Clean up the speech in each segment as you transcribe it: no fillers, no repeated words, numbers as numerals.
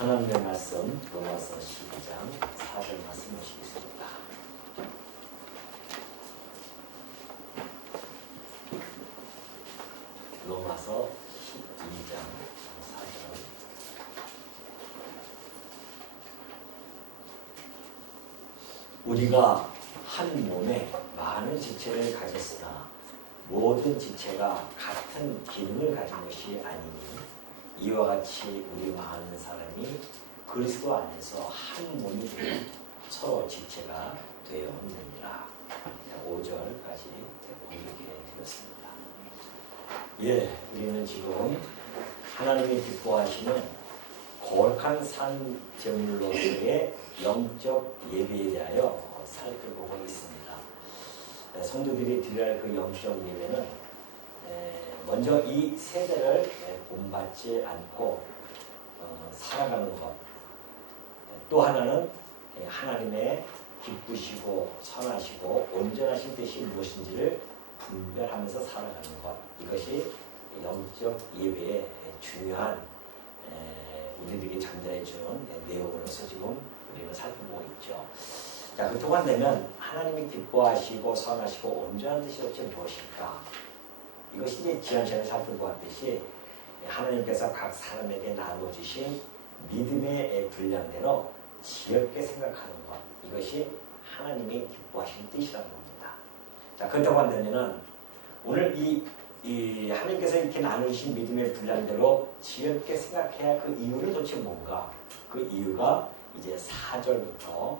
하나님의 말씀 로마서 12장 4절 말씀 보시겠습니다. 로마서 12장 4절. 우리가 한 몸에 많은 지체를 가졌으나 모든 지체가 같은 기능을 가진 것이 아니니 이와 같이 우리 많은 사람이 그리스도 안에서 한 몸이 되어 서로 지체가 되었느니라. 5절까지 공독해 드렸습니다. 우리는 지금 하나님이 기뻐하시는 거룩한 산 제물로서의 영적 예배에 대하여 살펴보고 있습니다. 성도들이 드려야 할 그 영적 예배는 먼저 이 세대를 본받지 않고 살아가는 것, 또 하나는 하나님의 기쁘시고 선하시고 온전하신 뜻이 무엇인지를 분별하면서 살아가는 것, 이것이 영적 예배의 중요한 우리들에게 전달해 주는 내용으로서 지금 우리는 살펴보고 있죠. 자, 그동안 되면 하나님이 기뻐하시고 선하시고 온전한 뜻이 도대체 무엇일까? 이것이 이제 지난 시간에 살펴보았듯이 하나님께서 각 사람에게 나눠주신 믿음의 분량대로 지혜롭게 생각하는 것, 이것이 하나님이 기뻐하시는 뜻이라는 겁니다. 자, 그렇다고 한다면은 오늘 이 하나님께서 이렇게 나누신 믿음의 분량대로 지혜롭게 생각해야 그 이유는 도대체 뭔가? 그 이유가 이제 4절부터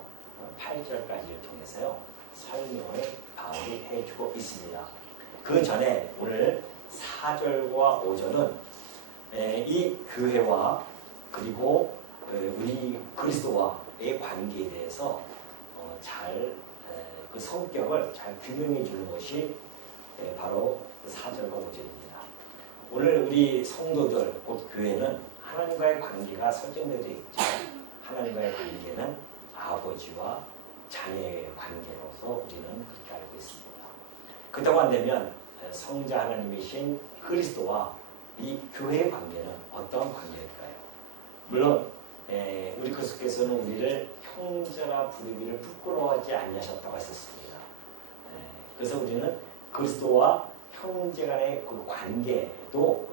8절까지를 통해서요 설명을 바울이 해주고 있습니다. 그 전에 오늘 4절과 5절은 이 교회와 그리고 우리 그리스도와의 관계에 대해서 잘 그 성격을 잘 규명해 주는 것이 바로 4절과 5절입니다. 오늘 우리 성도들, 곧 교회는 하나님과의 관계가 설정되어 있죠. 하나님과의 관계는 아버지와 자녀의 관계로서 우리는 그렇게 알고 있습니다. 그렇다고 한다면 성자 하나님이신 그리스도와 이 교회의 관계는 어떤 관계일까요? 물론 우리 그리스도께서는 우리를 형제라 부르기를 부끄러워하지 아니하셨다고 했었습니다. 그래서 우리는 그리스도와 형제 간의 그 관계도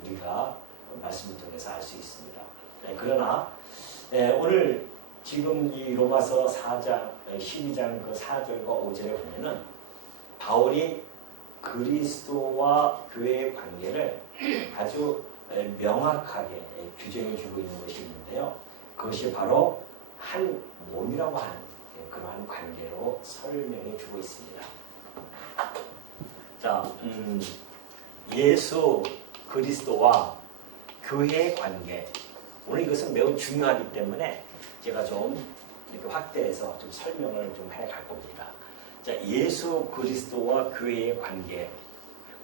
우리가 말씀을 통해서 알 수 있습니다. 그러나 오늘 지금 이 로마서 4장, 12장 그 4절과 5절에 보면은 바울이 그리스도와 교회의 관계를 아주 명확하게 규정해 주고 있는 것이 있는데요. 그것이 바로 한 몸이라고 하는 그러한 관계로 설명해 주고 있습니다. 자, 예수 그리스도와 교회의 관계. 오늘 이것은 매우 중요하기 때문에 제가 좀 이렇게 확대해서 좀 설명을 좀 해갈 겁니다. 자, 예수 그리스도와 교회의 관계.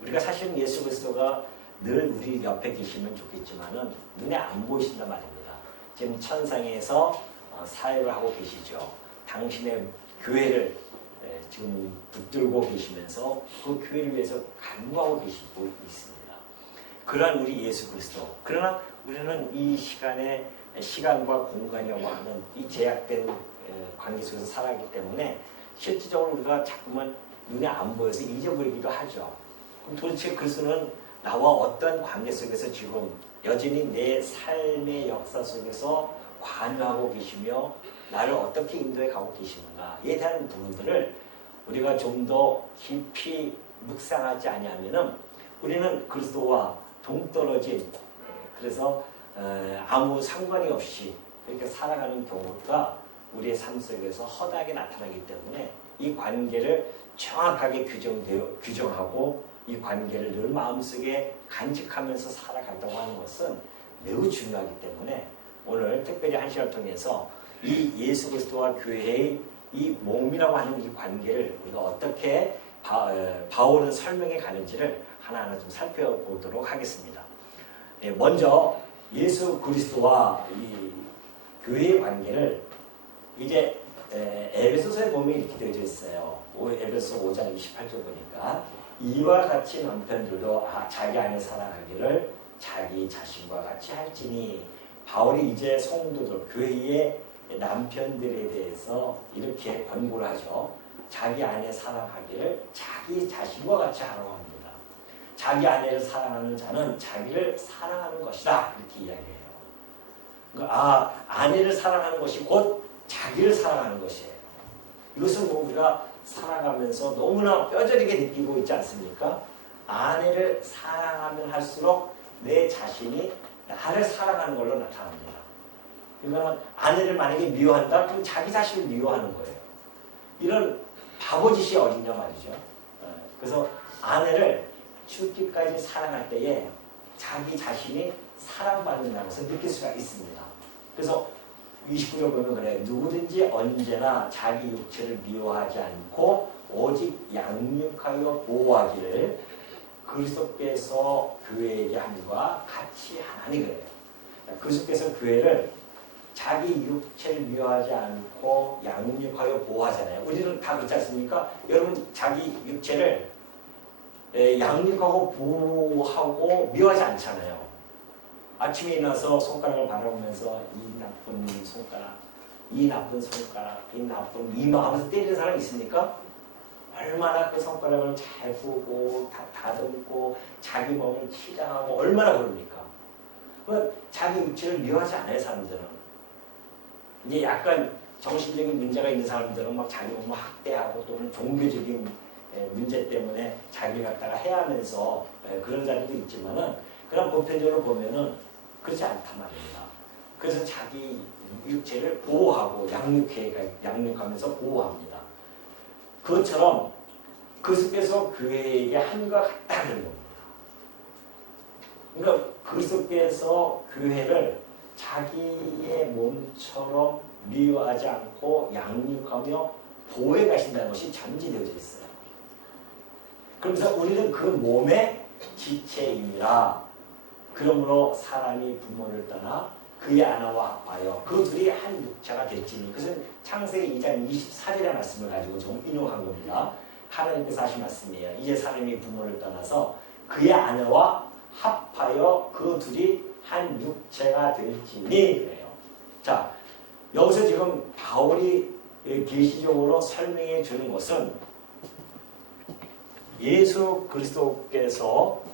우리가 사실은 예수 그리스도가 늘 우리 옆에 계시면 좋겠지만은 눈에 안 보이신단 말입니다. 지금 천상에서 사역을 하고 계시죠. 당신의 교회를 지금 붙들고 계시면서 그 교회를 위해서 간구하고 계시고 있습니다. 그러한 우리 예수 그리스도. 그러나 우리는 이 시간에 시간과 공간이라고 하는 이 제약된 관계 속에서 살아가기 때문에 실질적으로 우리가 자꾸만 눈에 안 보여서 잊어버리기도 하죠. 그럼 도대체 그리스도는 나와 어떤 관계 속에서 지금 여전히 내 삶의 역사 속에서 관여하고 계시며 나를 어떻게 인도해 가고 계시는가에 대한 부분들을 우리가 좀 더 깊이 묵상하지 아니하면은 우리는 그리스도와 동떨어진, 그래서 아무 상관이 없이 이렇게 살아가는 경우가 우리의 삶 속에서 허다하게 나타나기 때문에 이 관계를 정확하게 규정하고 이 관계를 늘 마음속에 간직하면서 살아간다고 하는 것은 매우 중요하기 때문에 오늘 특별히 한 시간을 통해서 이 예수 그리스도와 교회의 이 몸이라고 하는 이 관계를 우리가 어떻게 바울은 설명해 가는지를 하나하나 좀 살펴보도록 하겠습니다. 먼저 예수 그리스도와 이 교회의 관계를 이제 에베소서에 보면 이렇게 되어져 있어요. 에베소 5장 28절 보니까 이와 같이 남편들도 자기 안에 살아가기를 자기 자신과 같이 할지니 바울이 이제 성도들, 교회의 남편들에 대해서 이렇게 권고를 하죠. 자기 아내 사랑하기를 자기 자신과 같이 하라고 합니다. 자기 아내를 사랑하는 자는 자기를 사랑하는 것이다. 이렇게 이야기해요. 그러니까 아내를 사랑하는 것이 곧 자기를 사랑하는 것이에요. 이것은 뭐 우리가 살아가면서 너무나 뼈저리게 느끼고 있지 않습니까? 아내를 사랑하면 할수록 내 자신이 나를 사랑하는 걸로 나타납니다. 그러니까 아내를 만약에 미워한다? 그럼 자기 자신을 미워하는 거예요. 이런 바보짓이 어딨냐 말이죠. 그래서 아내를 죽기까지 사랑할 때에 자기 자신이 사랑받는다는 것을 느낄 수가 있습니다. 그래서 29절 보면 그래요. 누구든지 언제나 자기 육체를 미워하지 않고 오직 양육하여 보호하기를 그리스도께서 교회에게 함과 같이 하나니 그래요. 그리스도께서 교회를 자기 육체를 미워하지 않고 양육하여 보호하잖아요. 우리는 다 그렇지 않습니까? 여러분 자기 육체를 양육하고 보호하고 미워하지 않잖아요. 아침에 일어나서 손가락을 바라보면서 이 나쁜 손가락, 이 나쁜 손가락, 이 나쁜 이마 하면서 때리는 사람이 있습니까? 얼마나 그 손가락을 잘 보고 다듬고 자기 몸을 치장하고 얼마나 그럽니까? 자기 육체를 미워하지 않아요, 사람들은. 이제 약간 정신적인 문제가 있는 사람들은 막 자기 몸을 학대하고 또는 종교적인 문제 때문에 자기 갖다가 해하면서 그런 사람도 있지만은 그냥 보편적으로 보면은 그렇지 않단 말입니다. 그래서 자기 육체를 보호하고 양육하면서 보호합니다. 그것처럼 그리스도께서 교회에게 한과 같다는 겁니다. 그러니까 그리스도께서 교회를 자기의 몸처럼 미워하지 않고 양육하며 보호해 가신다는 것이 전제되어져 있어요. 그러면서 우리는 그 몸의 지체이니라. 그러므로 사람이 부모를 떠나 그의 아내와 아빠여 그 둘이 한 육체가 됐지니. 그것은 창세기 2장 24절의 말씀을 가지고 좀 인용한 겁니다. 하나님께서 하신 말씀이에요. 이제 사람이 부모를 떠나서 그의 아내와 합하여 그 둘이 한 육체가 될지니 그래요. 자, 여기서 지금 바울이 계시적으로 설명해 주는 것은 예수 그리스도께서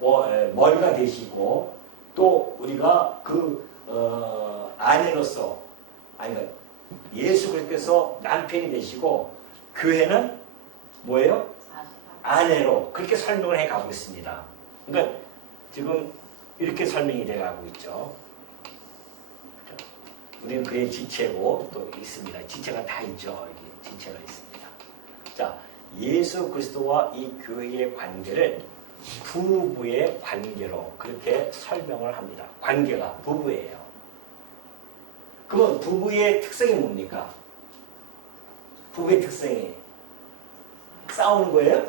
머리가 되시고 또 우리가 그 아내로서 예수 그리스도께서 남편이 되시고 교회는 뭐예요? 아내로 그렇게 설명을 해 가고 있습니다. 그러니까 지금 이렇게 설명이 돼 가고 있죠. 우리는 그의 지체고 또 있습니다. 지체가 다 있죠. 이게 지체가 있습니다. 자, 예수 그리스도와 이 교회의 관계를 부부의 관계로 그렇게 설명을 합니다. 관계가 부부예요. 그럼 부부의 특성이 뭡니까? 부부의 특성이 싸우는 거예요?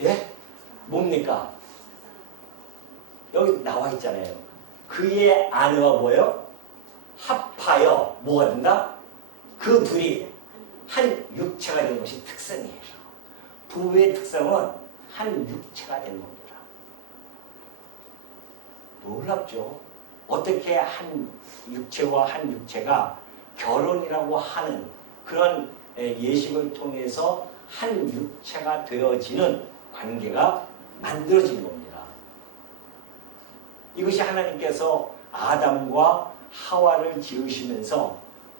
예? 뭡니까? 여기 나와 있잖아요. 그의 아내와 뭐예요? 합하여 뭐가 된다? 그 둘이 한 육체가 되는 것이 특성이에요. 부부의 특성은 한 육체가 되는 겁니다. 놀랍죠? 어떻게 한 육체와 한 육체가 결혼이라고 하는 그런 예식을 통해서 한 육체가 되어지는 관계가 만들어지는 겁니다. 이것이 하나님께서 아담과 하와를 지으시면서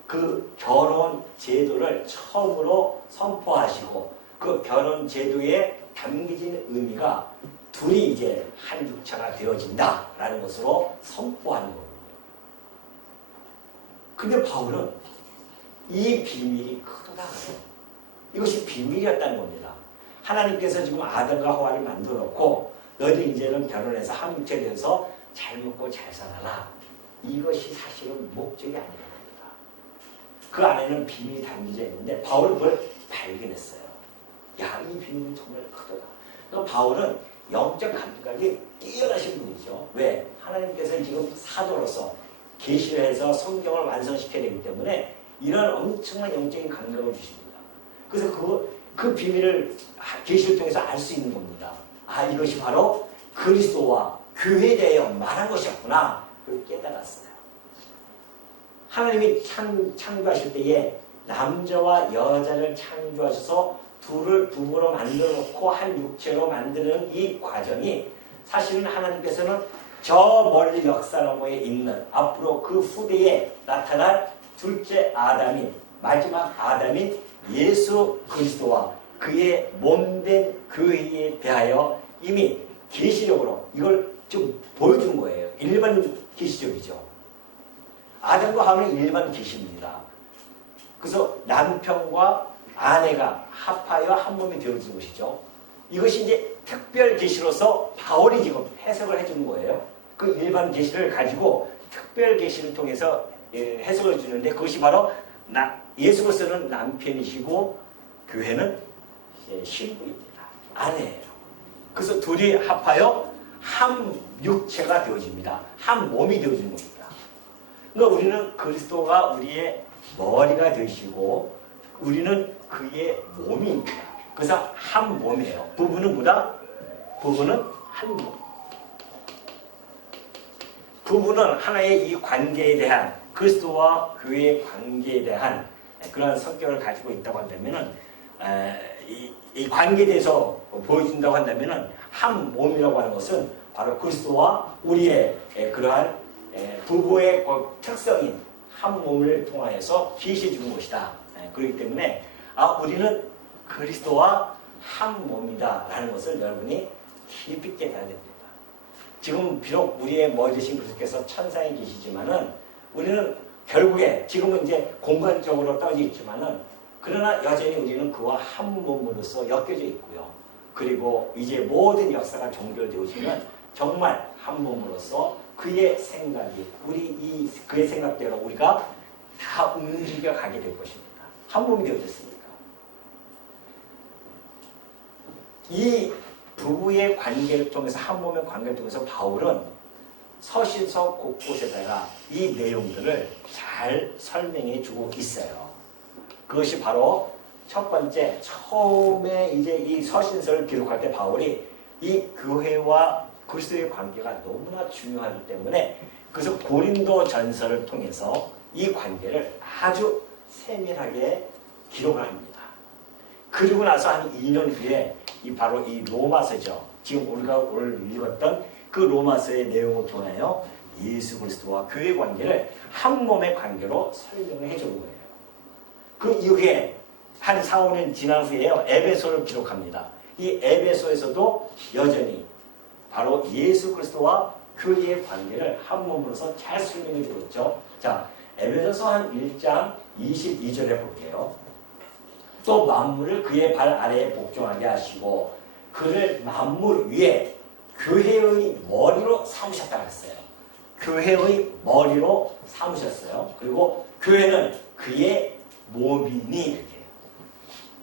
그 결혼 제도를 처음으로 선포하시고 그 결혼 제도에 담겨진 의미가 둘이 이제 한 육체가 되어진다라는 것으로 선포하는 거거든요. 근데 바울은 이 비밀이 크다. 이것이 비밀이었다는 겁니다. 하나님께서 지금 아담과 하와를 만들어 놓고 너희들 이제는 결혼해서 한 육체 되어서 잘 먹고 잘 살아라. 이것이 사실은 목적이 아닌 겁니다. 그 안에는 비밀이 담겨져 있는데 바울은 그걸 발견했어요. 야, 이 비밀이 정말 크더라. 그럼 바울은 영적 감각이 뛰어나신 분이죠. 왜? 하나님께서 지금 사도로서 계시를 해서 성경을 완성시켜야 되기 때문에 이런 엄청난 영적인 감각을 주십니다. 그래서 그 비밀을 계시를 통해서 알 수 있는 겁니다. 아, 이것이 바로 그리스도와 교회에 대해 말한 것이었구나 그걸 깨달았어요. 하나님이 창조하실 때에 남자와 여자를 창조하셔서 둘을 부부로 만들어 놓고 한 육체로 만드는 이 과정이 사실은 하나님께서는 저 멀리 역사너머에 있는 앞으로 그 후대에 나타날 둘째 아담인 마지막 아담인 예수 그리스도와 그의 몸된 교회에 대하여 이미 계시적으로 이걸 좀 보여준 거예요. 일반 계시적이죠. 아담과 하와는 일반 계시입니다. 그래서 남편과 아내가 합하여 한 몸이 되어진 것이죠. 이것이 이제 특별 계시로서 바울이 지금 해석을 해주는 거예요. 그 일반 계시를 가지고 특별 계시를 통해서 해석을 주는데 그것이 바로 예수 그리스도는 남편이시고 교회는 신부입니다. 아내예요. 그래서 둘이 합하여 한 육체가 되어집니다. 한 몸이 되어지는 겁니다. 그러니까 우리는 그리스도가 우리의 머리가 되시고 우리는 그의 몸입니다. 그래서 한 몸이에요. 부부는 뭐다? 부부는 한 몸. 부부는 하나의 이 관계에 대한 그리스도와 교회의 관계에 대한 그런 성격을 가지고 있다고 한다면은 이 관계에 대해서 보여준다고 한다면은 한 몸이라고 하는 것은 바로 그리스도와 우리의 그러한 부부의 특성인 한 몸을 통하여서 계시해 준 것이다. 그렇기 때문에 우리는 그리스도와 한 몸이다라는 것을 여러분이 깊이 깨달아야 됩니다. 지금 비록 우리의 머리 되신 그리스도께서 천상에 계시지만은 우리는 결국에 지금은 이제 공간적으로 떨어져 있지만은 그러나 여전히 우리는 그와 한 몸으로서 엮여져 있고요. 그리고 이제 모든 역사가 종결되어지면 정말 한 몸으로서 그의 생각이 그의 생각대로 우리가 다 움직여 가게 될 것입니다. 한 몸이 되어졌으니까. 이 부부의 관계를 통해서 한 몸의 관계를 통해서 바울은 서신서 곳곳에다가 이 내용들을 잘 설명해 주고 있어요. 그것이 바로 첫 번째 처음에 이제 이 서신서를 기록할 때 바울이 이 교회와 그리스도의 관계가 너무나 중요하기 때문에 그래서 고린도 전서를 통해서 이 관계를 아주 세밀하게 기록을 합니다. 그리고 나서 한 2년 후에 바로 이 로마서죠. 지금 우리가 오늘 읽었던 그 로마서의 내용을 통하여 예수 그리스도와 교회 관계를 한 몸의 관계로 설명을 해주는 거예요. 그 이후에 한 4, 5년 지난 후에요. 에베소를 기록합니다. 이 에베소에서도 여전히 바로 예수 그리스도와 교회의 관계를 한 몸으로서 잘 설명해 주고 있죠. 자, 에베소서 한 1장 22절에 볼게요. 또 만물을 그의 발 아래에 복종하게 하시고 그를 만물 위에 교회의 머리로 삼으셨다고 했어요. 교회의 머리로 삼으셨어요. 그리고 교회는 그의 몸이니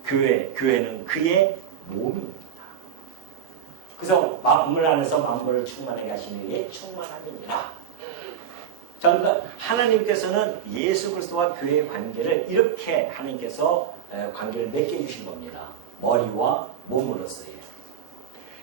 이렇게 교회는 그의 몸입니다. 그래서 만물 안에서 만물을 충만하게 하시는 이의 충만함이니라. 그러니까 하나님께서는 예수 그리스도와 교회의 관계를 이렇게 하나님께서 관계를 맺게 해주신 겁니다. 머리와 몸으로서요.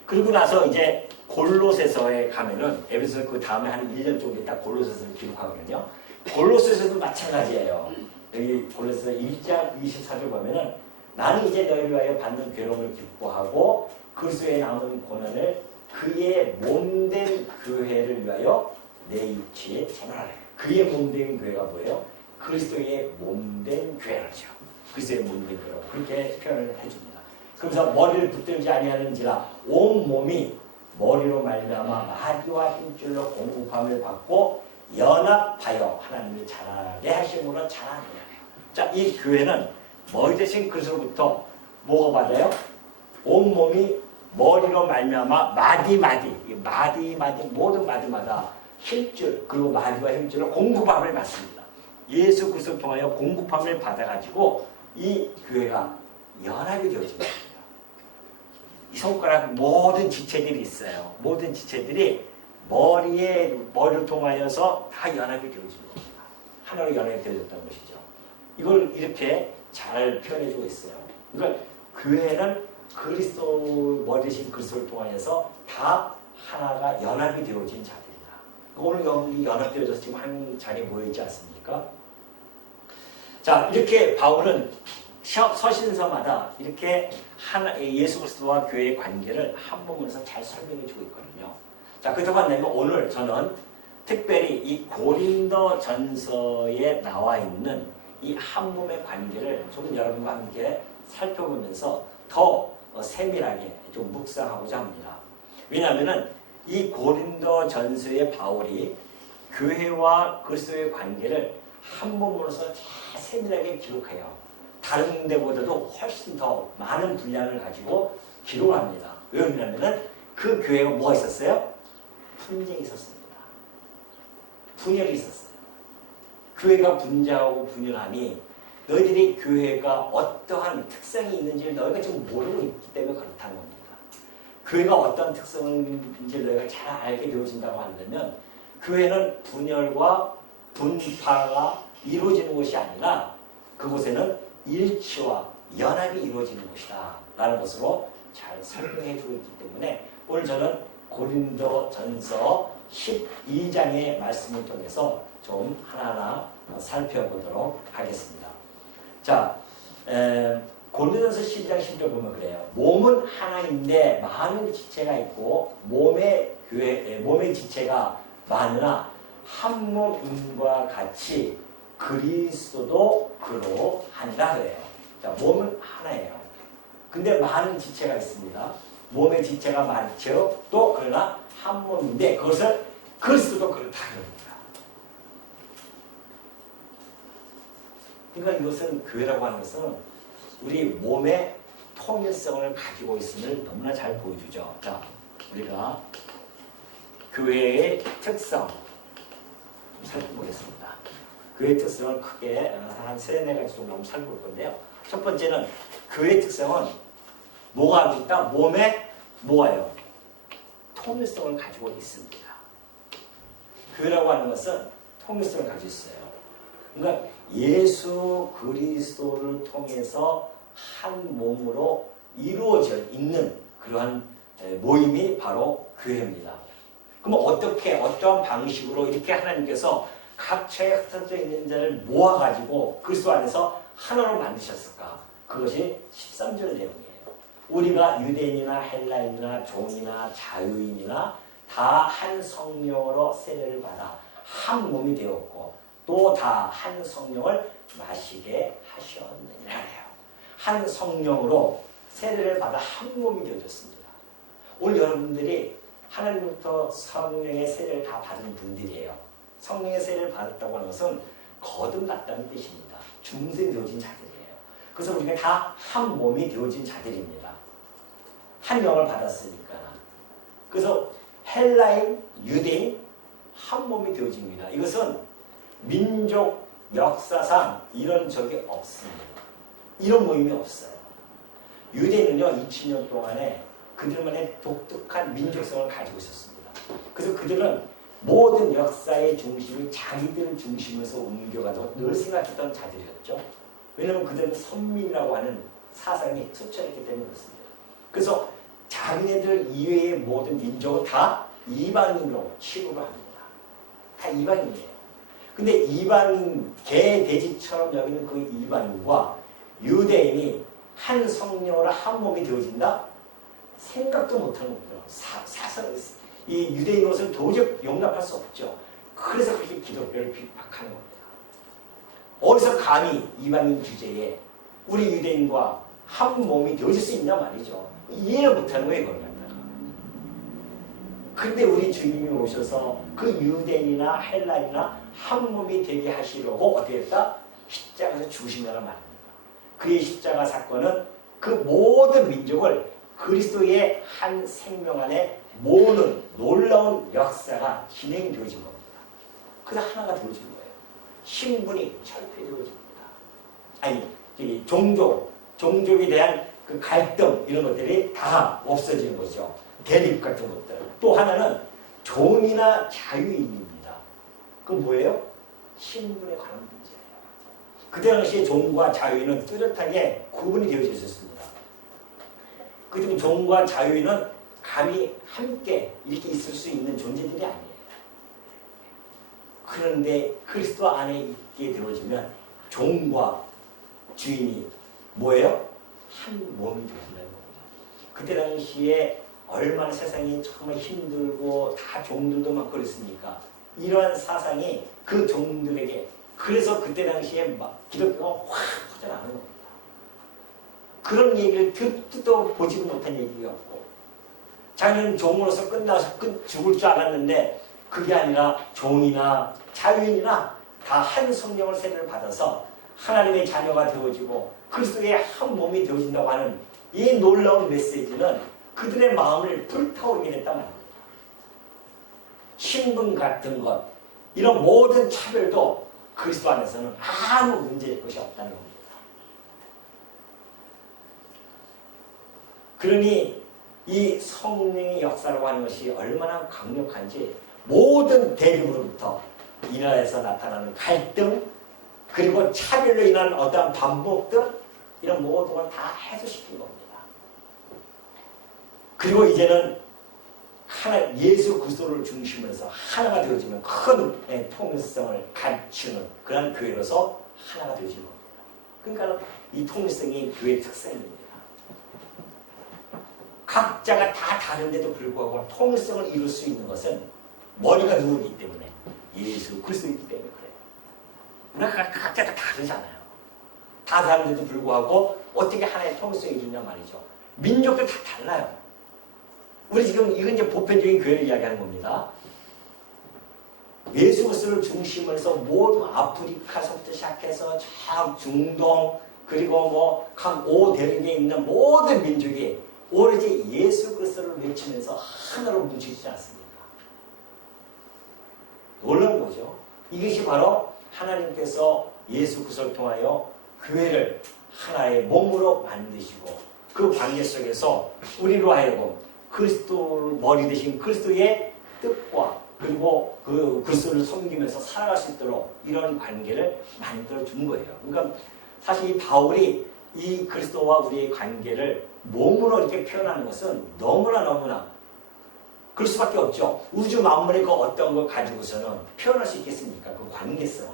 그리고 나서 이제 골로새서에 가면은 에베소 그 다음에 한 1년 정도 있다 골로새서를 기록하거든요. 골로새서도 마찬가지예요. 여기 골로새서 1장 24절 보면은 나는 이제 너희를 위하여 받는 괴로움을 기뻐하고 그리스도의 남은 고난을 그의 몸된 교회를 위하여 내 육체에 전하라. 그의 몸된 교회가 뭐예요? 그리스도의 몸된 교회라죠. 그리스도의 몸된 교회라고 그렇게 표현을 해줍니다. 그래서 머리를 붙들지 아니하는지라 온 몸이 머리로 말미암아 마디와 힘줄로 공급함을 받고 연합하여 하나님을 잘하게 하심으로 자라느니라. 자, 이 교회는 머리 대신 그리스도로부터 뭐가 받아요? 온 몸이 머리로 말미암아 마디마디 모든 마디마다 힘줄 그리고 마디와 힘줄로 공급함을 받습니다. 예수 그리스도를 통하여 공급함을 받아가지고 이 교회가 연합이 되어집니다. 이 손가락 모든 지체들이 있어요. 모든 지체들이 머리를 통하여서 다 연합이 되어지는 겁니다. 하나로 연합이 되어졌다는 것이죠. 이걸 이렇게 잘 표현해주고 있어요. 그러니까 교회는 그리스도 머리 대신 그리스도를 통하여서 다 하나가 연합이 되어진 자들이다. 오늘 여기 연합되어져서 지금 한 자리에 모여있지 않습니까? 자, 이렇게 바울은 서신서마다 이렇게 예수 그리스도와 교회의 관계를 한 부분에서 잘 설명해 주고 있거든요. 자, 그동안 내가 오늘 저는 특별히 이 고린도 전서에 나와 있는 이 한 몸의 관계를 좀 여러분과 함께 살펴보면서 더 세밀하게 좀 묵상하고자 합니다. 왜냐하면 이 고린도 전서의 바울이 교회와 그리스도의 관계를 한 몸으로서 잘 세밀하게 기록해요. 다른 데보다도 훨씬 더 많은 분량을 가지고 기록을 합니다. 왜 그러냐면 그 교회가 뭐가 있었어요? 분쟁이 있었습니다. 분열이 있었어요. 교회가 분쟁하고 분열하니 너희들이 교회가 어떠한 특성이 있는지를 너희가 지금 모르고 있기 때문에 그렇다는 겁니다. 교회가 어떤 특성인지를 너희가 잘 알게 되어진다고 한다면 교회는 분열과 분파가 이루어지는 것이 아니라 그곳에는 일치와 연합이 이루어지는 것이다 라는 것으로 잘 설명해 주고 있기 때문에 오늘 저는 고린도 전서 12장의 말씀을 통해서 좀 하나하나 살펴보도록 하겠습니다. 자, 고린도전서 12장 10절 보면 그래요. 몸은 하나인데 많은 지체가 있고 몸의 지체가 많으나 한 몸인과 같이 그리스도도 그러하니라 그래요. 자, 몸은 하나예요. 근데 많은 지체가 있습니다. 몸의 지체가 많죠. 또 그러나 한 몸인데 그것을 그리스도도 그렇다 그럽니다. 그러니까 이것은 교회라고 하는 것은 우리 몸의 통일성을 가지고 있음을 너무나 잘 보여주죠. 자, 우리가 교회의 특성 살펴보겠습니다. 교회의 특성을 크게 한 3-4가지 정도 한번 살펴볼 건데요. 첫 번째는 교회의 특성은 뭐가 있다? 몸에 뭐예요? 통일성을 가지고 있습니다. 교회라고 하는 것은 통일성을 가지고 있어요. 그러니까 예수 그리스도를 통해서 한 몸으로 이루어져 있는 그러한 모임이 바로 교회입니다. 그럼 어떠한 방식으로 이렇게 하나님께서 각처에 흩어져 있는 자를 모아가지고 그리스도 안에서 하나로 만드셨을까? 그것이 13절 내용이에요. 우리가 유대인이나 헬라인이나 종이나 자유인이나 다 한 성령으로 세례를 받아 한 몸이 되었고 또 다 한 성령을 마시게 하셨느니라 해요. 한 성령으로 세례를 받아 한 몸이 되어졌습니다. 오늘 여러분들이 하나님부터 성령의 세례를 다 받은 분들이에요. 성령의 세례를 받았다고 하는 것은 거듭났다는 뜻입니다. 중생 되어진 자들이에요. 그래서 우리가 다 한 몸이 되어진 자들입니다. 한 영을 받았으니까. 그래서 헬라인, 유대인 한 몸이 되어집니다. 이것은 민족 역사상 이런 적이 없습니다. 이런 모임이 없어요. 유대인은요 2000년 동안에 그들만의 독특한 민족성을 가지고 있었습니다. 그래서 그들은 모든 역사의 중심이 자기들 중심에서 옮겨가도록 늘 생각했던 자들이었죠. 왜냐하면 그들은 선민이라고 하는 사상이 투철했기 때문에 그렇습니다. 그래서 자기네들 이외의 모든 민족은 다 이방인으로 취급을 합니다. 다 이방인이에요. 근데 이방인, 개, 돼지처럼 여기는 그 이방인과 유대인이 한 성령으로 한 몸이 되어진다? 생각도 못하는 거죠. 이 유대인으로서는 도저히 용납할 수 없죠. 그래서 그렇게 기독교를 비판하는 겁니다. 어디서 감히 이방인 주제에 우리 유대인과 한 몸이 되어질 수 있냐 말이죠. 이해를 못하는 거예요, 그걸 갖다가. 근데 우리 주님이 오셔서 그 유대인이나 헬라인이나 한 몸이 되게 하시려고 어떻게 했다? 십자가에서 죽으신다는 말입니다. 그의 십자가 사건은 그 모든 민족을 그리스도의 한 생명 안에 모으는 놀라운 역사가 진행되어진 겁니다. 그래서 하나가 되어진 거예요. 신분이 철폐되어집니다. 아니, 종족에 대한 그 갈등 이런 것들이 다 없어지는 거죠. 대립 같은 것들. 또 하나는 종이나 자유인입니다. 그건 뭐예요? 신분에 관한 문제예요. 그 당시에 종과 자유인은 뚜렷하게 구분이 되어져 있었습니다. 그리고 종과 자유인은 감히 함께 이렇게 있을 수 있는 존재들이 아니에요. 그런데 그리스도 안에 있게 되어지면 종과 주인이 뭐예요? 한 몸이 되어진다는 겁니다. 그때 당시에 얼마나 세상이 정말 힘들고 다 종들도 막 그랬습니까? 이러한 사상이 그 종들에게, 그래서 그때 당시에 막 기독교가 확 퍼져나가는 겁니다. 그런 얘기를 듣도 보지도 못한 얘기였고, 자기는 종으로서 끝나서 죽을 줄 알았는데 그게 아니라 종이나 자유인이나 다 한 성령을 세례를 받아서 하나님의 자녀가 되어지고 그리스도의 한 몸이 되어진다고 하는 이 놀라운 메시지는 그들의 마음을 불타오르게 됐단 말입니다. 신분 같은 것, 이런 모든 차별도 그리스도 안에서는 아무 문제될 것이 없다는 겁니다. 그러니 이 성령의 역사라고 하는 것이 얼마나 강력한지 모든 대륙으로부터 이 나라에서 나타나는 갈등, 그리고 차별로 인한 어떠한 반복들, 이런 모든 걸 다 해소시킨 겁니다. 그리고 이제는 하나, 예수 그리스도를 중심으로 해서 하나가 되어지는 큰 통일성을 갖추는 그런 교회로서 하나가 되어지는 겁니다. 그러니까 이 통일성이 교회의 특성입니다. 각자가 다 다른데도 불구하고 통일성을 이룰 수 있는 것은 머리가 누구이기 때문에, 예수 그리스도이기 때문에 그래요. 우리가 각자 다 다르잖아요. 다 다른데도 불구하고 어떻게 하나의 통일성을 이루냐 말이죠. 민족도 다 달라요. 우리 지금 이건 이제 보편적인 교회를 이야기하는 겁니다. 예수 그리스도를 중심으로 해서 모든 아프리카서부터 시작해서 저 중동, 그리고 뭐 각 5대륙에 있는 모든 민족이 오로지 예수 그리스도를 외치면서 하나로 뭉치지 않습니까? 놀라운 거죠. 이것이 바로 하나님께서 예수 그리스도를 통하여 교회를 하나의 몸으로 만드시고 그 관계 속에서 우리로 하여금 그리스도를 머리 대신 그리스도의 뜻과 그리고 그 그리스도를 섬기면서 살아갈 수 있도록 이런 관계를 만들어 준 거예요. 그러니까 사실 이 바울이 이 그리스도와 우리의 관계를 몸으로 이렇게 표현하는 것은 너무나 그럴 수밖에 없죠. 우주 만물의 그 어떤 걸 가지고서는 표현할 수 있겠습니까? 그 관계성을.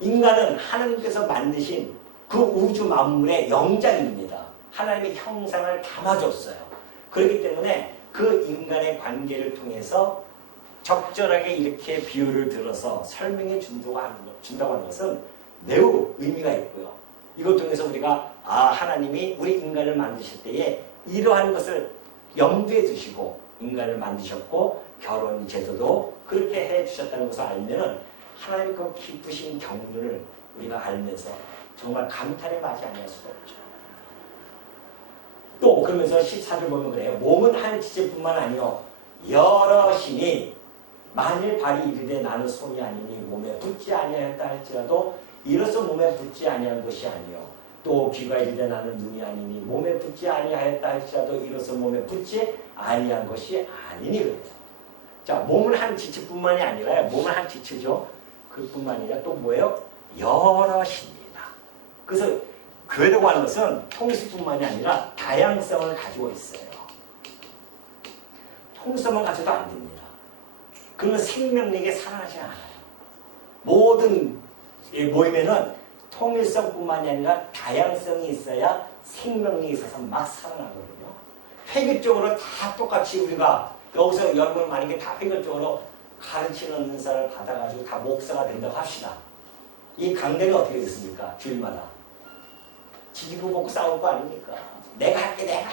인간은 하나님께서 만드신 그 우주 만물의 영장입니다. 하나님의 형상을 담아줬어요. 그렇기 때문에 그 인간의 관계를 통해서 적절하게 이렇게 비유를 들어서 설명해 준다고 하는 것은 매우 의미가 있고요. 이것 통해서 우리가 하나님이 우리 인간을 만드실 때에 이러한 것을 염두에 두시고 인간을 만드셨고 결혼 제도도 그렇게 해주셨다는 것을 알면은 하나님의 그 기쁘신 경륜을 우리가 알면서 정말 감탄에 맞이 아니할 수가 없죠. 또 그러면서 14절 보면 그래요. 몸은 한 지체뿐만 아니요 여럿이니 만일 발이 이르되 나는 손이 아니니 몸에 붙지 아니하였다 할지라도 이로써 몸에 붙지 아니한 것이 아니요 또 귀가 이르되 나는 눈이 아니니 몸에 붙지 아니하였다 할지라도 이로써 몸에 붙지 아니한 것이 아니니 그래요. 자, 몸은 한 지체뿐만이 아니라 몸은 한 지체죠. 그뿐만 아니라 또 뭐예요? 여럿입니다. 그래서 교회라고 하는 것은 통일성뿐만이 아니라 다양성을 가지고 있어요. 통일성만 가져도 안 됩니다. 그러면 생명력에 살아나지 않아요. 모든 모임에는 통일성뿐만이 아니라 다양성이 있어야 생명력이 있어서 막 살아나거든요. 획일적으로 다 똑같이 우리가 여기서 여러분 만약에 다 획일적으로 가르치는 은사를 받아가지고 다 목사가 된다고 합시다. 이 강대가 어떻게 됐습니까? 주일마다. 지지고 먹고 싸울 거 아닙니까? 내가 할게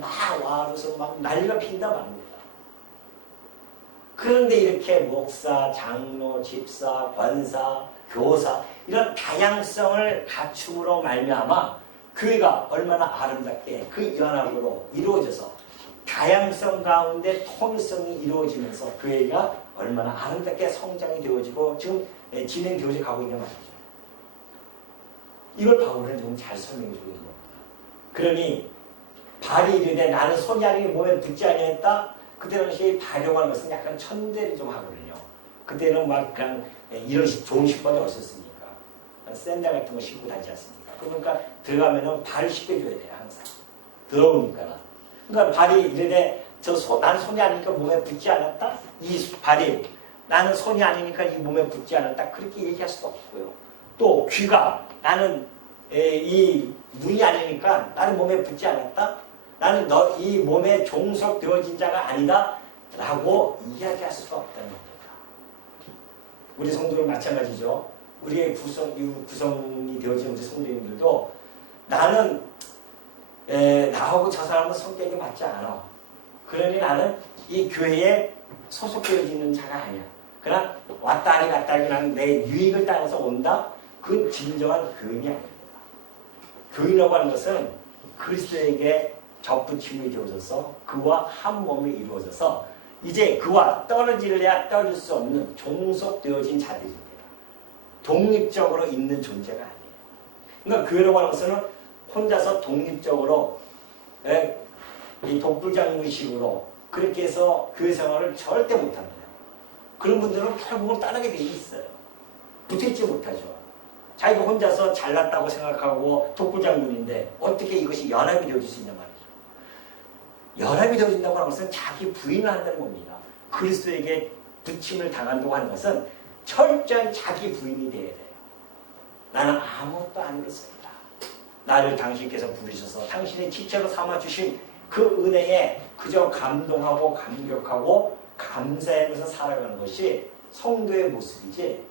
막 와서 막 난리가 핀다 말입니다. 그런데 이렇게 목사, 장로, 집사, 권사, 교사 이런 다양성을 갖춤으로 말미암아 교회가 얼마나 아름답게 그 연합으로 이루어져서 다양성 가운데 통일성이 이루어지면서 교회가 얼마나 아름답게 성장이 되어지고 지금 진행되어져 가고 있는 말이죠. 이걸 바울은 좀 잘 설명해 주고 있는 겁니다. 그러니 발이 이르되 나는 손이 아니니 몸에 붙지 아니했다. 그때 당시 발이라고 하는 것은 약간 천대를 좀 하거든요. 그때는 막 그냥 이런 좋은 신발이 없었으니까 샌들 같은 거 신고 다니지 않습니까? 그러니까 들어가면은 발을 씻겨줘야 돼요 항상. 더러우니까. 그러니까 발이 이르되 나는 손이 아니니까 몸에 붙지 않았다. 이 발이 나는 손이 아니니까 이 몸에 붙지 않았다. 그렇게 얘기할 수도 없고요. 또 귀가 나는 이 눈이 아니니까 나는 몸에 붙지 않았다. 나는 너 이 몸에 종속되어진 자가 아니다. 라고 이야기할 수가 없다는 겁니다. 우리 성도는 마찬가지죠. 우리의 구성이 되어진 우리 성도님들도 나는 나하고 저 사람은 성격이 맞지 않아. 그러니 나는 이 교회에 소속되어지는 자가 아니야. 그냥 왔다니 갔다니 그냥 내 유익을 따라서 온다? 그건 진정한 교인이 아닙니다. 교인이라고 하는 것은 그리스도에게 접붙임이 되어져서 그와 한 몸이 이루어져서 이제 그와 떨어질래야 떨어질 수 없는 종속되어진 자들입니다. 독립적으로 있는 존재가 아니에요. 그러니까 교회라고 하는 것은 혼자서 독립적으로 이 독불장군식으로 그렇게 해서 교회 생활을 절대 못합니다. 그런 분들은 결국은 따르게 되어 있어요. 붙어있지 못하죠. 자기가 혼자서 잘났다고 생각하고 독불장군인데 어떻게 이것이 연합이 되어질 수 있냐 말이죠. 연합이 되어진다고 하는 것은 자기 부인을 한다는 겁니다. 그리스도에게 붙임을 당한다고 하는 것은 철저한 자기 부인이 되어야 돼요. 나는 아무것도 아니겠습니다. 나를 당신께서 부르셔서 당신의 지체로 삼아주신 그 은혜에 그저 감동하고 감격하고 감사하면서 살아가는 것이 성도의 모습이지.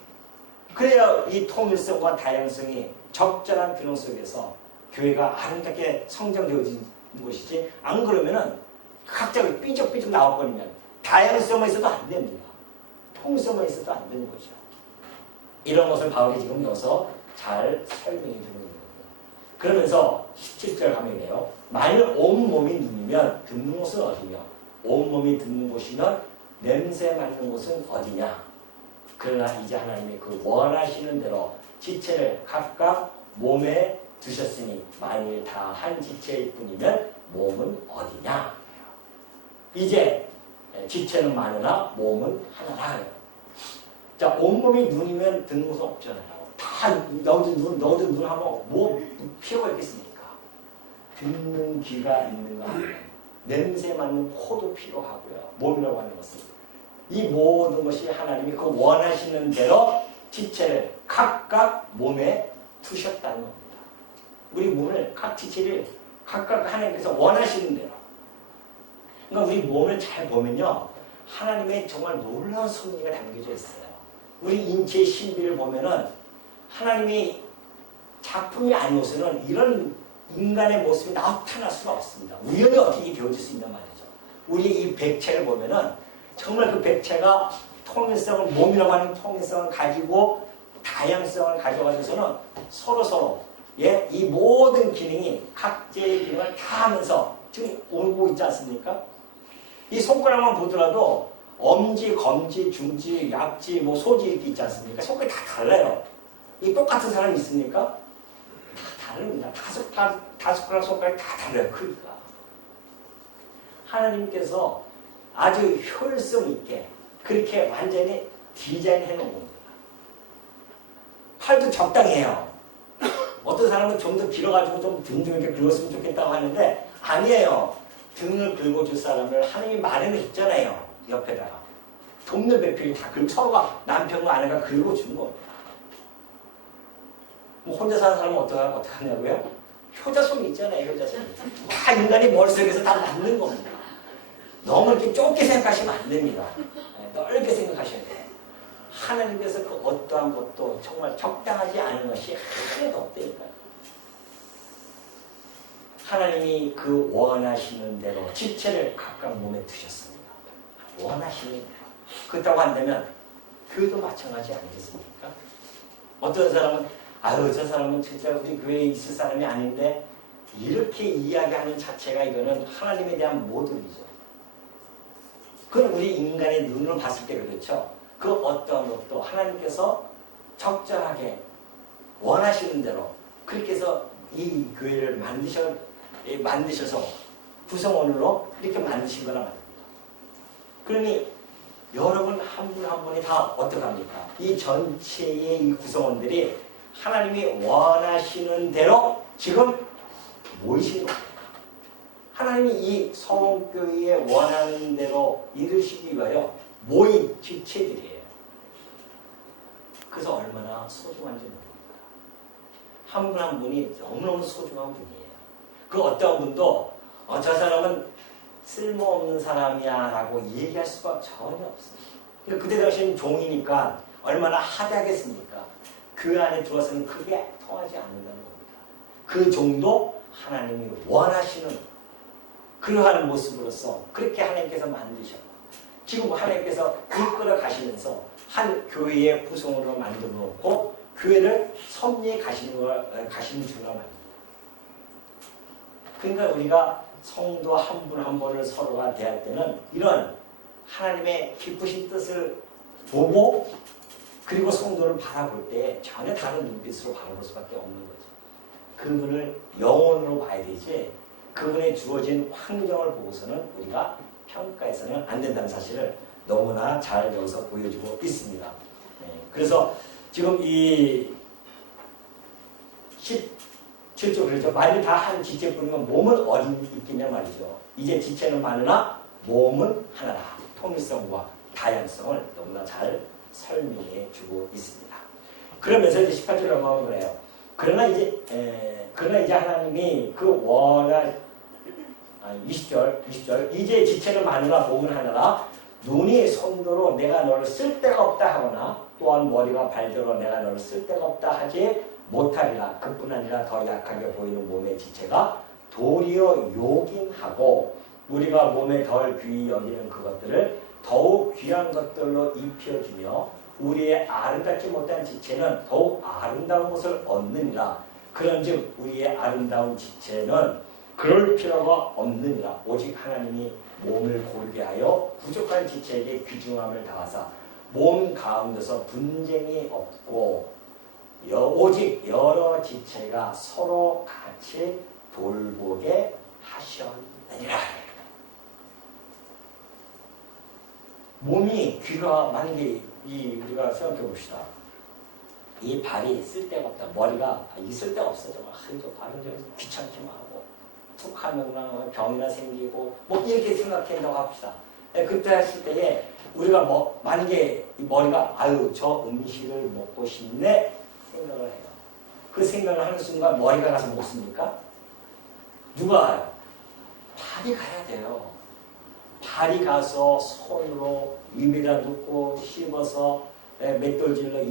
그래야 이 통일성과 다양성이 적절한 균형 속에서 교회가 아름답게 성장되어진 것이지. 안 그러면은 각자 삐쩍삐쩍 나와버리면 다양성만 있어도 안 됩니다. 통일성만 있어도 안 되는 거죠. 이런 것을 바울이 지금 여기서 잘 설명해 주는 거예요. 그러면서 17절 가면 돼요. 만일 온몸이 눈이면 듣는 곳은 어디냐? 온몸이 듣는 곳이면 냄새 맡는 곳은 어디냐? 그러나 이제 하나님이 그 원하시는 대로 지체를 각각 몸에 두셨으니 만일 다 한 지체일 뿐이면 몸은 어디냐? 이제 지체는 많으나 몸은 하나라. 자, 온몸이 눈이면 듣는 곳은 없잖아요. 다 너도 눈 하면 뭐 필요가 있겠습니까? 듣는 귀가 있는가 하면 냄새 맡는 코도 필요하고요. 몸이라고 하는 것은 이 모든 것이 하나님이 그 원하시는 대로 지체를 각각 몸에 두셨다는 겁니다. 우리 몸을 각 지체를 각각 하나님께서 원하시는 대로. 그러니까 우리 몸을 잘 보면요, 하나님의 정말 놀라운 섭리가 담겨져 있어요. 우리 인체의 신비를 보면은 하나님이 작품이 아니어서는 이런 인간의 모습이 나타날 수가 없습니다. 우연히 어떻게 되어질 수 있단 말이죠. 우리 이 백체를 보면은 정말 그 백체가 통일성을, 몸이라고 하는 통일성을 가지고 다양성을 가져가면서는 서로 이 모든 기능이 각자의 기능을 다 하면서 지금 오고 있지 않습니까? 이 손가락만 보더라도 엄지, 검지, 중지, 약지, 뭐 소지 이렇게 있지 않습니까? 손가락이 다 달라요. 이 똑같은 사람이 있습니까? 다 다릅니다. 다섯 가락 손가락이 다 달라요. 크기가. 하나님께서 아주 효율성 있게 그렇게 완전히 디자인해 놓은 겁니다. 팔도 적당해요. 어떤 사람은 좀 더 길어가지고 좀 등 좀 이렇게 긁었으면 좋겠다고 하는데 아니에요. 등을 긁어줄 사람을 하나님이 마련해 줬잖아요. 옆에다가. 돕는 배필이 다 서로가 남편과 아내가 긁어주는 겁니다. 뭐 혼자 사는 사람은 어떡하냐고요? 효자손이 있잖아요. 효자손. 다 인간이 머릿속에서 다 낳는 겁니다. 너무 이렇게 좁게 생각하시면 안 됩니다. 넓게 생각하셔야 돼요. 하나님께서 그 어떠한 것도 정말 적당하지 않은 것이 하나도 없다니까요. 하나님이 그 원하시는 대로 지체를 각각 몸에 두셨습니다. 원하시는 대로. 그렇다고 한다면 교회도 마찬가지 아니겠습니까? 어떤 사람은 아유 저 사람은 진짜 우리 교회에 있을 사람이 아닌데 이렇게 이야기하는 자체가 이거는 하나님에 대한 모독이죠. 그건 우리 인간의 눈으로 봤을 때 그렇죠. 그 어떤 것도 하나님께서 적절하게 원하시는 대로 그렇게 해서 이 교회를 만드셔서 구성원으로 이렇게 만드신 거란 말입니다. 그러니 여러분 한 분 한 분이 다 어떡합니까? 이 전체의 이 구성원들이 하나님이 원하시는 대로 지금 모이신 겁니다. 하나님이 이 성교회에 원하는 대로 이루시기 위하여 모인 지체들이에요. 얼마나 소중한지 모릅니다. 한 분 한 분이 너무너무 소중한 분이에요. 그 어떤 분도 저 사람은 쓸모없는 사람이야 라고 얘기할 수가 전혀 없어요. 그러니까 그때 당시에는 종이니까 얼마나 하대하겠습니까? 그 안에 들어서는 그게 통하지 않는다는 겁니다. 그 종도 하나님이 원하시는 그러한 모습으로서 그렇게 하나님께서 만드셨고 지금 하나님께서 이끌어 가시면서 한 교회의 구성으로 만들어 놓고 교회를 섭리해 가시는 줄로 말입니다. 그러니까 우리가 성도 한 분 한 분을 서로가 대할 때는 이런 하나님의 기쁘신 뜻을 보고 그리고 성도를 바라볼 때 전혀 다른 눈빛으로 바라볼 수밖에 없는 거죠. 그분을 영혼으로 봐야 되지 그분의 주어진 환경을 보고서는 우리가 평가해서는 안 된다는 사실을 너무나 잘 여기서 보여주고 있습니다. 그래서 지금 이 17조 그렇죠. 말이 다 한 지체뿐이면 몸은 어디 있겠냐 말이죠. 이제 지체는 많으나 몸은 하나다. 통일성과 다양성을 너무나 잘 설명해 주고 있습니다. 그러면서 이제 18절에 넘어가면 그래요. 그러나 이제 하나님이 그 원한 20절 이제 지체는 많으나 몸은 하나라. 눈이 손으로 내가 너를 쓸데가 없다 하거나 또한 머리가 발대로 내가 너를 쓸데가 없다 하지 못하리라. 그뿐 아니라 더 약하게 보이는 몸의 지체가 도리어 요긴하고 우리가 몸에 덜 귀히 여기는 그것들을 더욱 귀한 것들로 입혀주며 우리의 아름답지 못한 지체는 더욱 아름다운 것을 얻느니라. 그런즉 우리의 아름다운 지체는 그럴 필요가 없느니라. 오직 하나님이 몸을 고르게 하여 부족한 지체에게 귀중함을 다하사 몸 가운데서 분쟁이 없고 오직 여러 지체가 서로 같이 돌보게 하셨느니라. 몸이 귀가 만약에 우리가 생각해 봅시다. 이 발이 쓸데가 없다. 머리가 쓸데가 없어. 정말 이거 발은 좀 귀찮기만 하고 툭 하면 병이나 생기고 뭐 이렇게 생각한다고 합시다. 그때 했을 때에 우리가 만약에 이 머리가 아유 저 음식을 먹고 싶네 생각을 해요. 그 생각을 하는 순간 머리가 가서 먹습니까? 누가 가요? 발이 가야 돼요. 발이 가서 손으로 입에다 넣고 씹어서 맷돌질로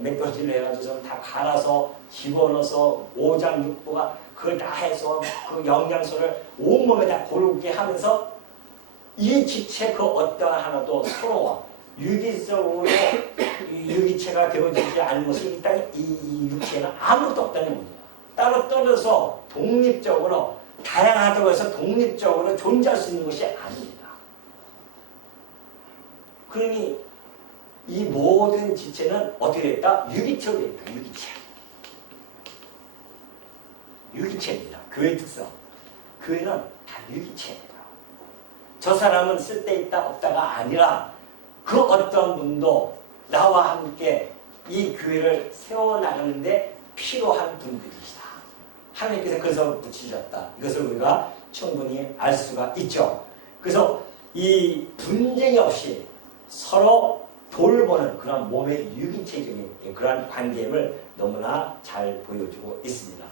맷돌질로 해가지고 다 갈아서 집어넣어서 오장육부가 그걸 다 해서 그 영양소를 온몸에 다 고르게 하면서 이 지체 그 어떤 하나도 서로와 유기적으로 유기체가 되어지지 않은 것을 이 땅에 이 육체에는 아무것도 없다는 겁니다. 따로 떨어서 독립적으로 다양하다고 해서 독립적으로 존재할 수 있는 것이 아닙니다. 그러니 이 모든 지체는 어떻게 됐다? 유기체로 됐다. 유기체입니다. 교회 특성. 교회는 다 유기체예요. 저 사람은 쓸데있다 없다가 아니라 그 어떤 분도 나와 함께 이 교회를 세워나가는데 필요한 분들이시다. 하나님께서 그래서 붙이셨다. 이것을 우리가 충분히 알 수가 있죠. 그래서 이 분쟁이 없이 서로 돌보는 그런 몸의 유기체적인 그런 관계임을 너무나 잘 보여주고 있습니다.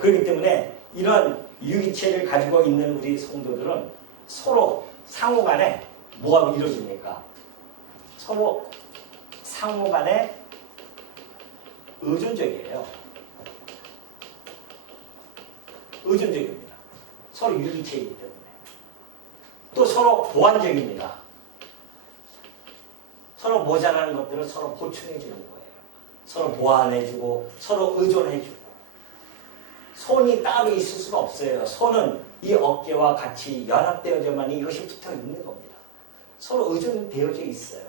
그렇기 때문에 이런 유기체를 가지고 있는 우리 성도들은 서로 상호간에 뭐가 이루어집니까? 서로 상호간에 의존적이에요. 의존적입니다. 서로 유기체이기 때문에. 또 서로 보완적입니다. 서로 모자라는 것들을 서로 보충해 주는 거예요. 서로 보완해주고 서로 의존해주고. 손이 따로 있을 수가 없어요. 손은 이 어깨와 같이 연합되어져만 이것이 붙어 있는 겁니다. 서로 의존되어져 있어요.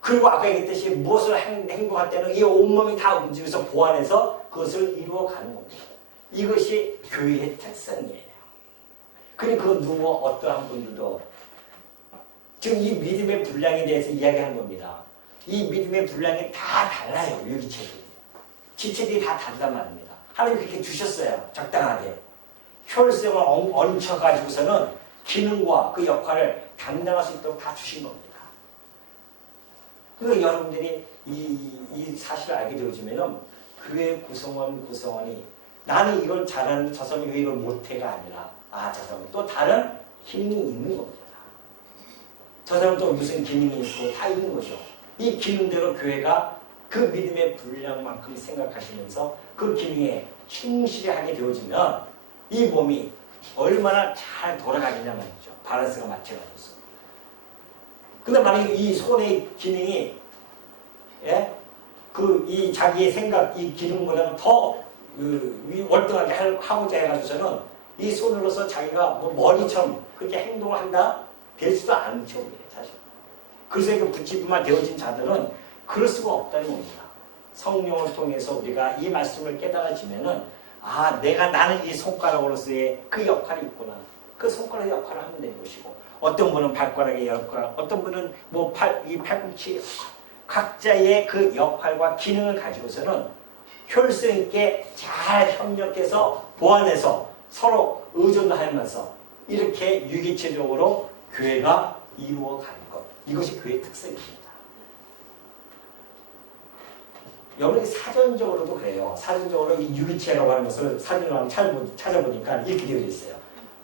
그리고 아까 얘기했듯이 무엇을 행동할 때는 이 온몸이 다 움직여서 보완해서 그것을 이루어가는 겁니다. 이것이 교회의 특성이에요. 그러니 그 누구 어떠한 분들도 지금 이 믿음의 분량에 대해서 이야기하는 겁니다. 이 믿음의 분량이 다 달라요. 유기체들이. 지체들이 다 다르단 말입니다. 하나님이 그렇게 주셨어요. 적당하게. 효율성을 얹혀가지고서는 기능과 그 역할을 감당할 수 있도록 다 주신 겁니다. 그러니까 여러분들이 이 사실을 알게 되어지면은 교회 구성원이 나는 이걸 잘하는 저 사람이 왜 이걸 못해가 아니라 저 사람은 또 다른 기능이 있는 겁니다. 저 사람은 또 무슨 기능이 있고 다 있는 거죠. 이 기능대로 교회가 그 믿음의 분량만큼 생각하시면서 그 기능에 충실히 하게 되어지면 이 몸이 얼마나 잘 돌아가느냐 말이죠. 밸런스가 맞춰가지고. 근데 만약에 이 손의 기능이 이 자기의 생각, 이 기능보다는 더 월등하게 하고자 해가지고서는 이 손으로서 자기가 뭐 머리처럼 그렇게 행동을 한다? 될 수도 않죠, 사실. 그래서 그 붙임만 되어진 자들은 그럴 수가 없다는 겁니다. 성령을 통해서 우리가 이 말씀을 깨달아지면은 나는 이 손가락으로서의 그 역할이 있구나. 그 손가락의 역할을 하면 되는 것이고, 어떤 분은 발가락의 역할, 어떤 분은 이 팔꿈치 각자의 그 역할과 기능을 가지고서는 효율성 있게 잘 협력해서 보완해서 서로 의존하면서 이렇게 유기체적으로 교회가 이루어가는 것. 이것이 교회의 특색입니다. 여러분이 사전적으로도 그래요. 사전적으로 이 유기체라고 하는 것을 사전으로 찾아보니까 이렇게 되어 있어요.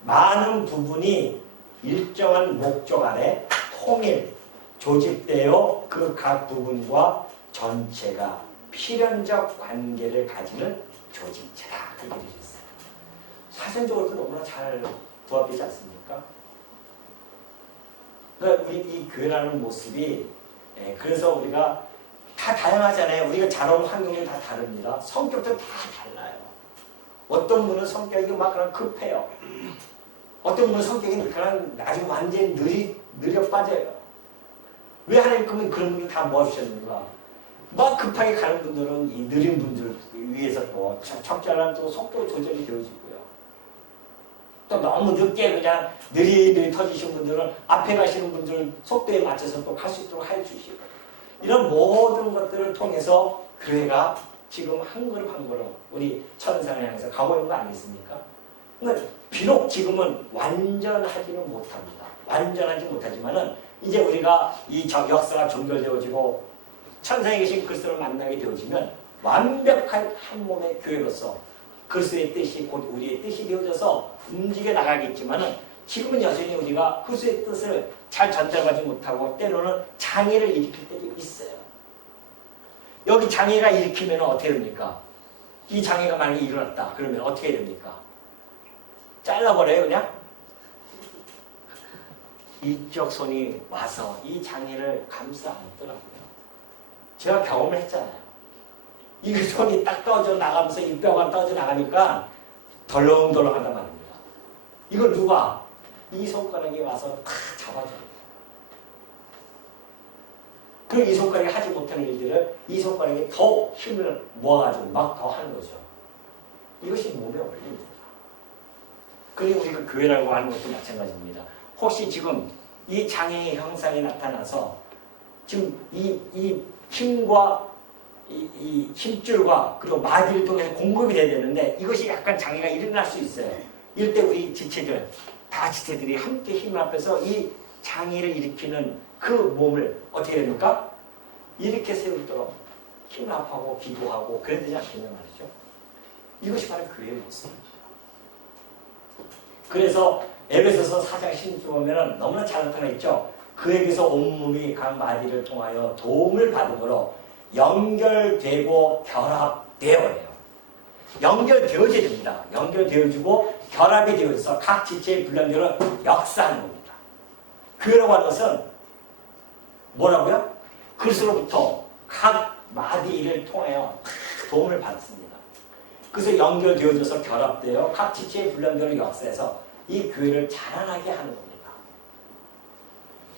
많은 부분이 일정한 목적 아래 통일, 조직되어 그 각 부분과 전체가 필연적 관계를 가지는 조직체다. 그렇게 되어 있어요. 사전적으로도 너무나 잘 부합되지 않습니까? 그러니까 우리 이 교회라는 모습이 그래서 우리가 다 다양하잖아요. 우리가 자라온 환경이 다 다릅니다. 성격도 다 달라요. 어떤 분은 성격이 막 그냥 급해요. 어떤 분은 성격이 그냥 나중에 완전히 느려 빠져요. 왜 하나님께서는 그런 분들 다 모아주셨는가? 막 급하게 가는 분들은 이 느린 분들 위해서 또 적절한 또 속도 조절이 되어지고요. 또 너무 늦게 그냥 느리느리 터지신 분들은 앞에 가시는 분들은 속도에 맞춰서 또 갈 수 있도록 해주시고, 이런 모든 것들을 통해서 교회가 지금 한 걸음 한 걸음 우리 천상을 향해서 가고 있는 거 아니겠습니까? 그러니까 비록 지금은 완전하지는 못합니다. 완전하지 못하지만은 이제 우리가 이 역사가 종결되어지고 천상에 계신 그리스도를 만나게 되어지면 완벽한 한 몸의 교회로서 그리스도의 뜻이 곧 우리의 뜻이 되어져서 움직여 나가겠지만은 지금은 여전히 우리가 그리스도의 뜻을 잘 전달하지 못하고 때로는 장애를 일으킬 때도 있어요. 여기 장애가 일으키면 어떻게 됩니까? 이 장애가 만약에 일어났다 그러면 어떻게 됩니까? 잘라버려요 그냥? 이쪽 손이 와서 이 장애를 감싸 안더라고요. 제가 경험을 했잖아요. 이 손이 딱 떨어져 나가면서 이 뼈가 떨어져 나가니까 덜렁덜렁하단 말입니다. 이걸 누가? 이 손가락이 와서 탁 잡아줘요. 그 이 손가락이 하지 못하는 일들을 이 손가락이 더 힘을 모아가지고 막 더 하는 거죠. 이것이 몸의 원리입니다. 그리고 우리가 교회라고 하는 것도 마찬가지입니다. 혹시 지금 이 장애의 형상이 나타나서 지금 이 힘과 이 힘줄과 그리고 마디를 통해서 공급이 돼야 되는데 이것이 약간 장애가 일어날 수 있어요. 이럴 때 우리 지체들, 다 지체들이 함께 힘을 합해서 이 장애를 일으키는 그 몸을 어떻게 됩니까? 이렇게 세우도록 힘을 합하고 기도하고 그래야 되지 않겠냐 말이죠. 이것이 바로 교회의 모습입니다. 그래서 에베소서 4장 16절 보면 너무나 잘 나타나 있죠. 그에게서 온몸이 각 마디를 통하여 도움을 받음으로 연결되고 결합되어요. 연결되어져야 됩니다. 연결되어지고 결합이 되어서 각 지체의 분량대로 역사하는 겁니다. 교회라고 하는 것은 뭐라고요? 그리스도로부터 각 마디를 통하여 도움을 받습니다. 그래서 연결되어져서 결합되어 각 지체의 분량대로 역사해서 이 교회를 자라나게 하는 겁니다.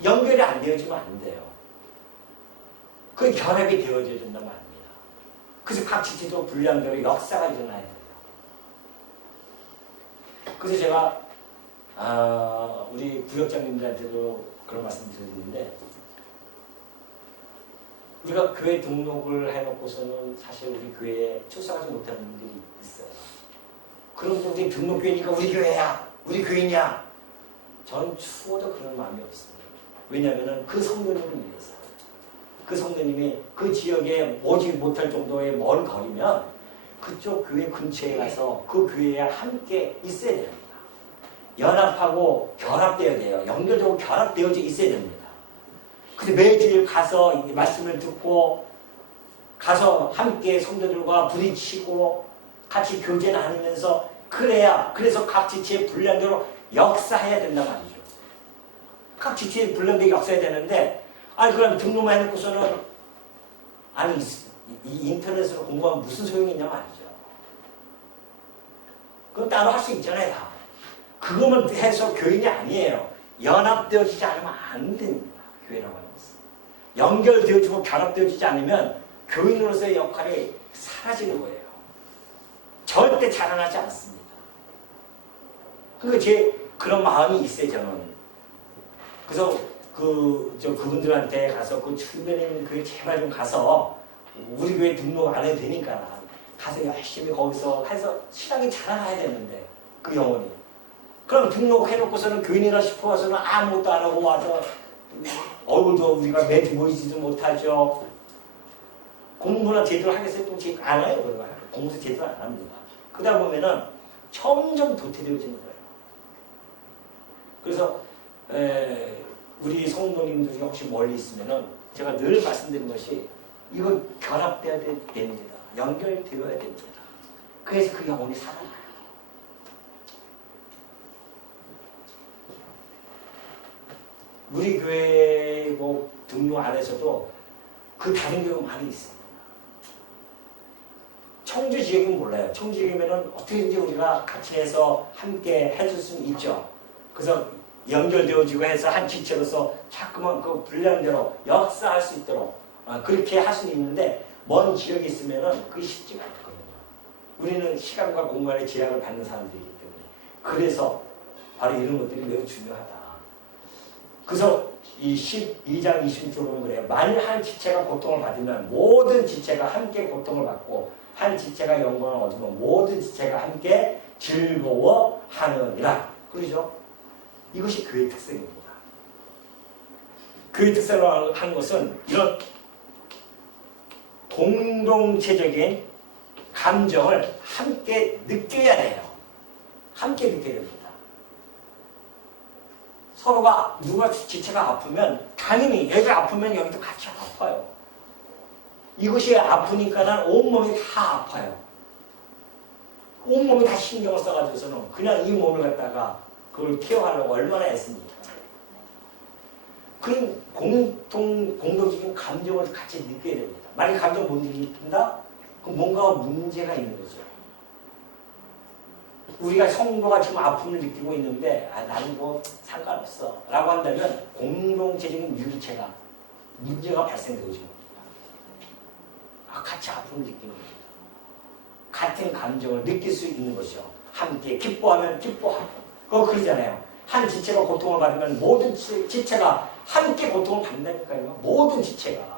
연결이 안 되어지면 안 돼요. 그 결합이 되어져야 된단 말입니다. 그래서 각 지체도 분량대로 역사가 일어나야 돼요. 그래서 제가 우리 부역장님들한테도 그런 말씀 드렸는데 우리가 교회 등록을 해놓고서는 사실 우리 교회에 출석하지 못하는 분들이 있어요. 그런 분들이 등록교회니까 우리 교회야, 우리 교인이야. 저는 추워도 그런 마음이 없습니다. 왜냐하면 그 성도님을 위해서 그 성도님이 그 지역에 오지 못할 정도의 먼 거리면 그쪽 교회 근처에 가서 그 교회에 함께 있어야 됩니다. 연합하고 결합되어야 돼요. 연결적으로 결합되어져 있어야 됩니다. 근데 매주일 가서 이 말씀을 듣고 가서 함께 성도들과 부딪히고 같이 교제 나누면서 그래서 각 지체의 분량대로 역사해야 된단 말이죠. 각 지체의 분량대로 역사해야 되는데 그럼 등록만 해놓고서는 이 인터넷으로 공부하면 무슨 소용이 있냐 말이죠. 그건 따로 할 수 있잖아요. 다. 그것만 해서 교인이 아니에요. 연합되어지지 않으면 안 됩니다. 교회라고 하는 것은. 연결되어지고 결합되어지지 않으면 교인으로서의 역할이 사라지는 거예요. 절대 자라나지 않습니다. 그러니까 그런 마음이 있어요, 저는. 그래서 그분들한테 가서 그 주변에 있는 교회 제발 좀 가서 우리 교회 등록 안 해도 되니까 가서 열심히 거기서 해서 신앙이 자라나야 되는데 그 영혼이. 그럼 등록해놓고서는 교인이라 싶어서는 아무것도 안 하고 와서 얼굴도 우리가 매주 보이지도 못하죠. 공부나 제대로 하겠어요? 또 안 해요. 공부도 제대로 안 합니다. 그러다 보면은 점점 도태되어지는 거예요. 그래서 우리 성도님들이 혹시 멀리 있으면은 제가 늘 말씀드리는 것이 이거 결합되어야 됩니다. 연결되어야 됩니다. 그래서 그 영혼이 살아나요. 우리 교회 뭐 등록 안에서도 그 다른 교회가 많이 있습니다. 청주 지역은 몰라요. 청주 지역이면은 어떻게든지 우리가 같이 해서 함께 해줄 수는 있죠. 그래서 연결되어지고 해서 한 지체로서 자꾸만 그 분량대로 역사할 수 있도록 그렇게 할 수는 있는데 먼 지역에 있으면은 그게 쉽지가 않거든요. 우리는 시간과 공간의 제약을 받는 사람들이기 때문에 그래서 바로 이런 것들이 매우 중요하다. 그래서 이 12장 26절 보면 그래요. 만일 한 지체가 고통을 받으면 모든 지체가 함께 고통을 받고 한 지체가 영광을 얻으면 모든 지체가 함께 즐거워하느니라. 그러죠? 이것이 교회의 특성입니다. 교회의 특성으로 하는 것은 이런 공동체적인 감정을 함께 느껴야 돼요. 함께 느껴야 됩니다. 서로가 누가 지체가 아프면 당연히 얘가 아프면 여기도 같이 아파요. 이것이 아프니까는 온몸이 다 아파요. 온몸이 다 신경을 써가지고서는 그냥 이 몸을 갖다가 그걸 케어하려고 얼마나 애씁니까? 그런 공동적인 감정을 같이 느껴야 됩니다. 만약에 감정 못 느낀다? 그럼 뭔가 문제가 있는 거죠. 우리가 성도가 지금 아픔을 느끼고 있는데 나는 뭐 상관없어 라고 한다면 공동체적인 유기체가 문제가 발생되어지는 겁니다. 같이 아픔을 느끼는 겁니다. 같은 감정을 느낄 수 있는 것이죠. 함께 기뻐하면 기뻐하고 그러잖아요. 한 지체가 고통을 받으면 모든 지체가 함께 고통을 받는다니까요. 모든 지체가.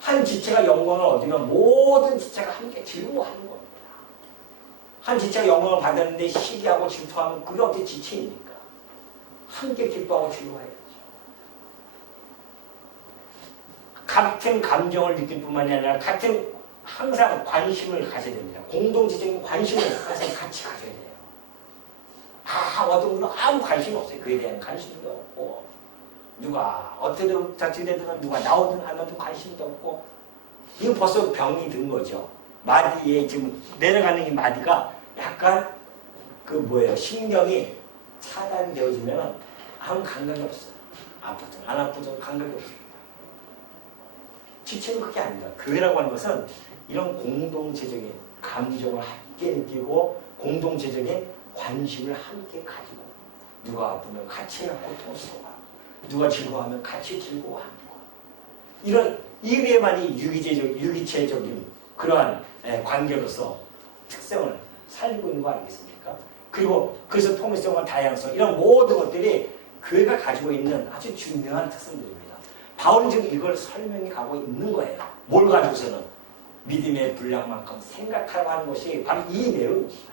한 지체가 영광을 얻으면 모든 지체가 함께 즐거워하는 겁니다. 한 지체가 영광을 받았는데 시기하고 질투하면 그게 어떻게 지체입니까? 함께 기뻐하고 즐거워해야죠. 같은 감정을 느낄 뿐만이 아니라 같은 항상 관심을 가져야 됩니다. 공동체적인 관심을 항상 같이 가져야 돼요. 어떤 분은 아무 관심이 없어요. 그에 대한 관심도 없고 누가 어떻게든 자칫되든 누가 나오든 안 나오든 관심도 없고 이거 벌써 병이 든 거죠. 마디에 지금 내려가는 이 마디가 약간 신경이 차단되어지면 아무 감각이 없어요. 아프든 안 아프든 감각이 없어요. 지체는 그게 아닙니다. 교회라고 하는 것은 이런 공동체적인 감정을 함께 느끼고 공동체적인 관심을 함께 가지고 누가 아프면 같이 고통을 써가고 누가 즐거워하면 같이 즐거워하고 이런 이래만이 유기체적인 그러한 관계로서 특성을 살리고 있는 거 아니겠습니까? 그리고 그래서 통일성과 다양성 이런 모든 것들이 교회가 가지고 있는 아주 중요한 특성들입니다. 바울은 지금 이걸 설명해 가고 있는 거예요. 뭘 가지고서는 믿음의 분량만큼 생각하라고 하는 것이 바로 이 내용입니다.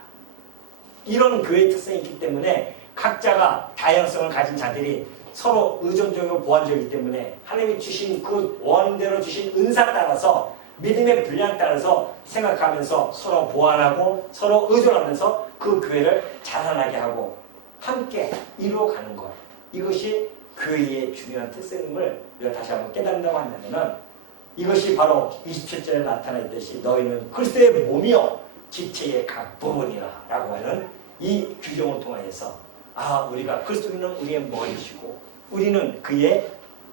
이런 교회의 특성이 있기 때문에 각자가 다양성을 가진 자들이 서로 의존적이고 보완적이기 때문에 하나님이 주신 그 원대로 주신 은사 따라서 믿음의 분량 따라서 생각하면서 서로 보완하고 서로 의존하면서 그 교회를 자라나게 하고 함께 이루어가는 것. 이것이 교회의 중요한 특성임을 우리가 다시 한번 깨닫는다고 한다면 이것이 바로 27절에 나타나 있듯이 너희는 그리스도의 몸이요 지체의 각 부분이라 라고 하는 이 규정을 통하여서 우리가 그리스도는 우리의 머리시고 우리는 그의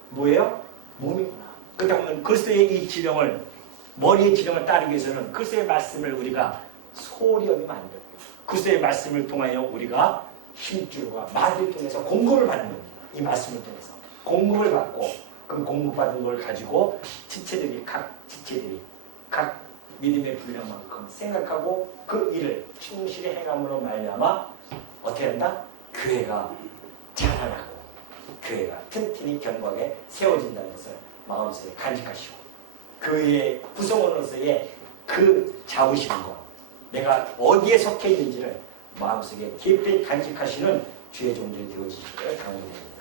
뭐예요? 몸이구나. 그렇다 보면 그리스도의 이 지령을 머리의 지령을 따르기 위해서는 그리스도의 말씀을 우리가 소홀히 여기면 안 돼요. 그리스도의 말씀을 통하여 우리가 힘줄과 말을 통해서 공급을 받는 겁니다. 이 말씀을 통해서 공급을 받고 그 공급받은 걸 가지고 각 지체들이 각 믿음의 분량만큼 생각하고 그 일을 충실히 행함으로 말미암아 어떻게 한다? 교회가 자라나고 교회가 튼튼히 견고하게 세워진다는 것을 마음속에 간직하시고 교회의 구성원으로서의 그 자부심과 내가 어디에 속해 있는지를 마음속에 깊이 간직하시는 주의 종들이 되어주시기를 강구드립니다.